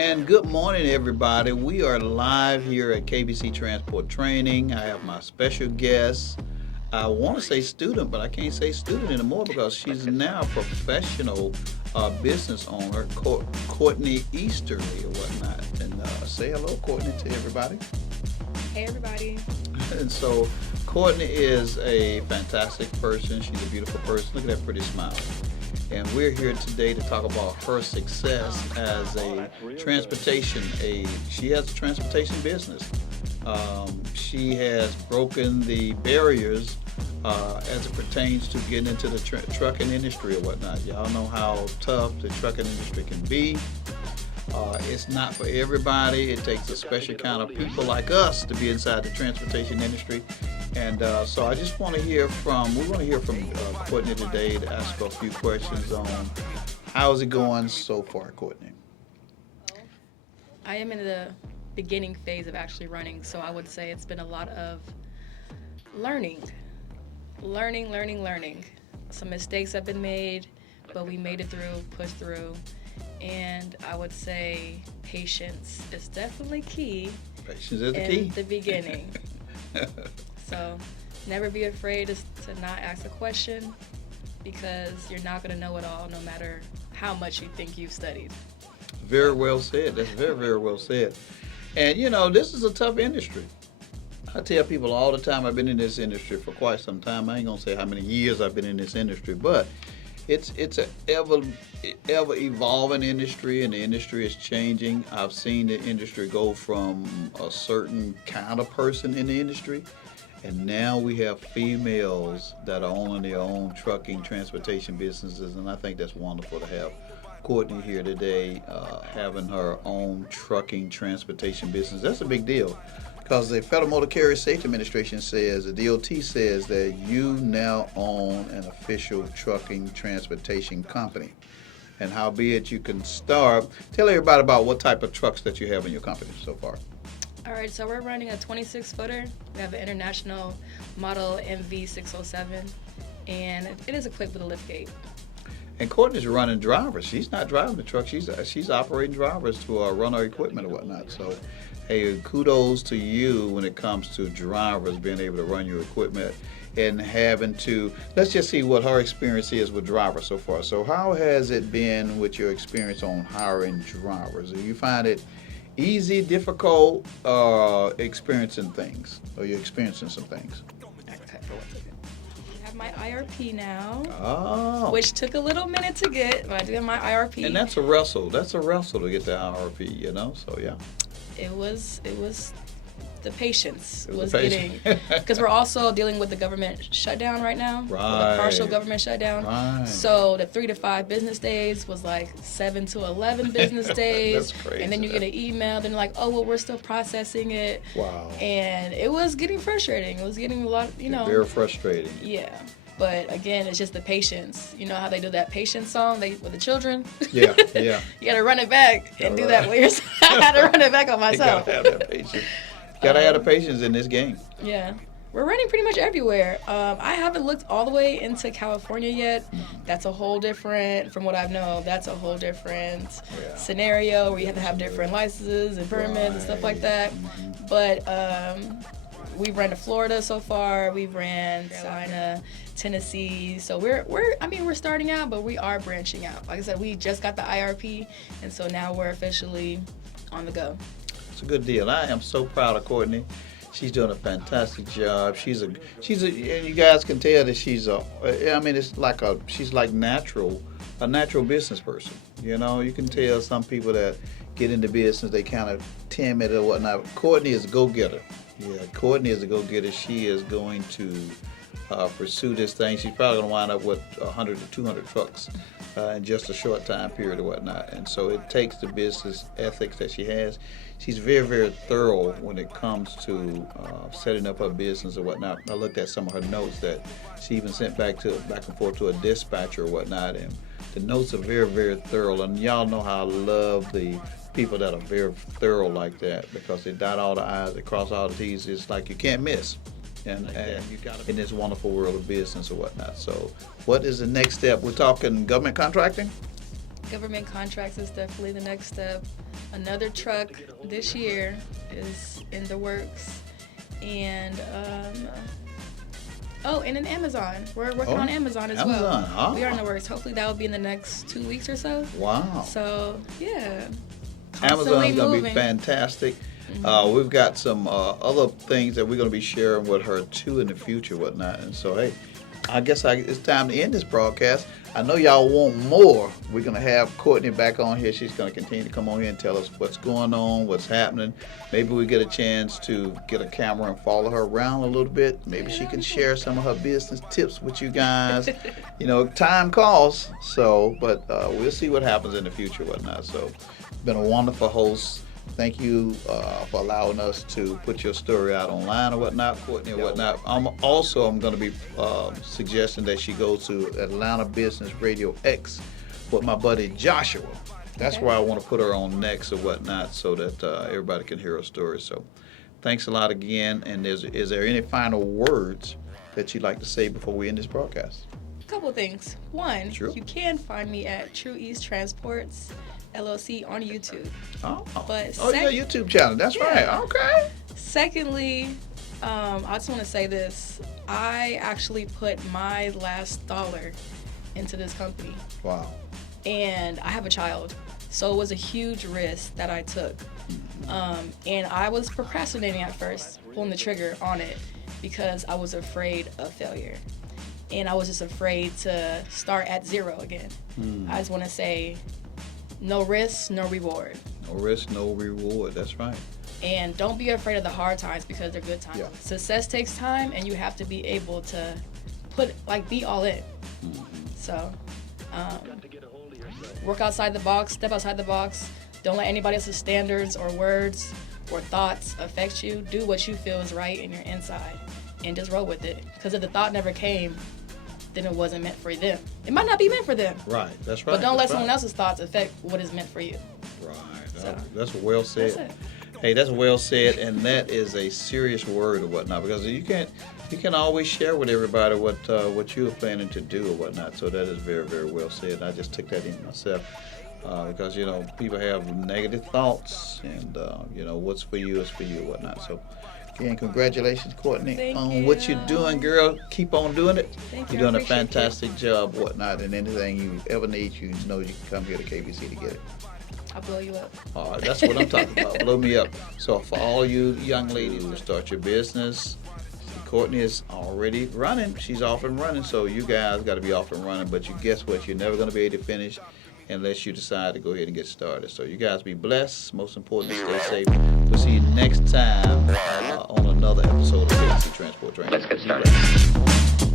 And good morning, everybody. We are live here at KBC Transport Training. I have my special guest. I want to say student, but I can't say student anymore because she's now a professional business owner, Courtney Easterly or whatnot. And say hello, Courtney, to everybody. Hey everybody. And so, Courtney is a fantastic person. She's a beautiful person. Look at that pretty smile. And we're here today to talk about her success as a transportation aide. She has a transportation business. She has broken the barriers as it pertains to getting into the trucking industry or whatnot. Y'all know how tough the trucking industry can be. It's not for everybody. It takes a special kind of people like us to be inside the transportation industry. And so I just want to we want to hear from Courtney today to ask her a few questions on how's it going so far, Courtney? I am in the beginning phase of actually running, so I would say it's been a lot of learning. Some mistakes have been made, but we made it through, pushed through. And I would say patience is definitely key. Patience is the in key. the beginning. So never be afraid to not ask a question because you're not going to know it all no matter how much you think you've studied. Very well said. That's very, very well said. And you know, this is a tough industry. I tell people all the time I've been in this industry for quite some time. I ain't gonna say how many years I've been in this industry, but it's a ever evolving industry, and the industry is changing. I've seen the industry go from a certain kind of person in the industry, and now we have females that are owning their own trucking transportation businesses, and I think that's wonderful to have Courtney here today, having her own trucking transportation business. That's a big deal because the Federal Motor Carrier Safety Administration says, the DOT says that you now own an official trucking transportation company. And howbeit you can start, tell everybody about what type of trucks that you have in your company so far. All right, so we're running a 26-footer. We have an international model MV607, and it is equipped with a liftgate. And Courtney's running drivers. She's not driving the truck. She's operating drivers to run our equipment or whatnot. So, hey, kudos to you when it comes to drivers being able to run your equipment and having to. Let's just see what her experience is with drivers so far. So, how has it been with your experience on hiring drivers? Do you find it easy, difficult, experiencing things, or you're experiencing some things? Okay, for 1 second. I have my IRP now, Oh. which took a little minute to get, but I do have my IRP. And that's a wrestle. That's a wrestle to get the IRP, you know? So, yeah. It was the patience was the getting, patience. because we're also dealing with the government shutdown right now, Right. the partial government shutdown. Right. So the 3 to 5 business days was like 7 to 11 business days. That's crazy. And then you get an email, then like, oh well, we're still processing it. Wow. And it was getting frustrating. It was getting a lot, Very frustrating. Yeah. But again, it's just the patience. You know how they do that patience song with the children? Yeah, yeah. You gotta run it back and do Gotta that run. with yourself. I had to run it back on You myself. gotta have that patience. Gotta have the patience in this game. Yeah. We're running pretty much everywhere. I haven't looked all the way into California yet. That's a whole different, from what I know, that's a whole different scenario where you have to have different licenses and permits and stuff like that. But we've ran to Florida so far. We've ran Carolina, Tennessee. So we're starting out, but we are branching out. Like I said, we just got the IRP, and so now we're officially on the go. It's a good deal. I am so proud of Courtney. She's doing a fantastic job. She's a, and you guys can tell that she's like a natural business person. You know, you can tell some people that get into business, they kind of timid or whatnot. Courtney is a go-getter. Yeah, Courtney is a go-getter. She is going to pursue this thing. She's probably going to wind up with 100 to 200 trucks in just a short time period or whatnot. And so it takes the business ethics that she has. She's very, very thorough when it comes to setting up her business or whatnot. I looked at some of her notes that she even sent back and forth to a dispatcher or whatnot, and the notes are very, very thorough. And y'all know how I love the people that are very thorough like that because they dot all the I's, they cross all the T's. It's like you can't miss. And you got in this wonderful world of business or whatnot. So, what is the next step? We're talking government contracting. Government contracts is definitely the next step. Another truck this year is in the works. And, and an Amazon. We're working on Amazon as well. Amazon, We are in the works. Hopefully that will be in the next 2 weeks or so. Wow. So, yeah. Amazon's going to be moving. fantastic. We've got some other things that we're going to be sharing with her too in the future, whatnot. And so, hey, I guess it's time to end this broadcast. I know y'all want more. We're going to have Courtney back on here. She's going to continue to come on here and tell us what's going on, what's happening. Maybe we get a chance to get a camera and follow her around a little bit. Maybe she can share some of her business tips with you guys. You know, time calls. So, but we'll see what happens in the future, whatnot. So, been a wonderful host. Thank you for allowing us to put your story out online or whatnot, Courtney, or whatnot. I'm going to be suggesting that she go to Atlanta Business Radio X with my buddy Joshua. That's where I want to put her on next or whatnot so that everybody can hear her story. So thanks a lot again. And is there any final words that you'd like to say before we end this broadcast? A couple things. One, Sure. you can find me at True East Transports LLC on YouTube. But yeah, YouTube channel. That's right. Okay. Secondly, I just want to say this. I actually put my last dollar into this company. Wow. And I have a child. So it was a huge risk that I took. And I was procrastinating at first, pulling the trigger on it because I was afraid of failure. And I was just afraid to start at zero again. I just want to say, no risk, no reward. No risk, no reward. That's right. And don't be afraid of the hard times because they're good times. Yeah. Success takes time, and you have to be able to be all in. So, work outside the box, step outside the box. Don't let anybody else's standards or words or thoughts affect you. Do what you feel is right in your inside, and just roll with it. Because if the thought never came, then it wasn't meant for them. It might not be meant for them. Right. That's right. But don't let That's someone right. else's thoughts affect what is meant for you. Right. So, That's well said. That's it. Hey, that's well said, and that is a serious word or whatnot, because you can always share with everybody what you are planning to do or whatnot. So that is very, very well said. And I just took that in myself because people have negative thoughts, and what's for you is for you or whatnot. So again, congratulations, Courtney, Thank on what you're you. doing, girl. Keep on doing it. Thank you. You're doing I a appreciate fantastic job, whatnot, and anything you ever need, you know you can come here to KBC to get it. I'll blow you up. All right, that's what I'm talking about. Blow me up. So for all you young ladies who start your business, Courtney is already running. She's off and running. So you guys got to be off and running. But you guess what? You're never going to be able to finish unless you decide to go ahead and get started. So you guys be blessed. Most importantly, stay safe. We'll see you next time on another episode of KBC Transport Training. Let's get started.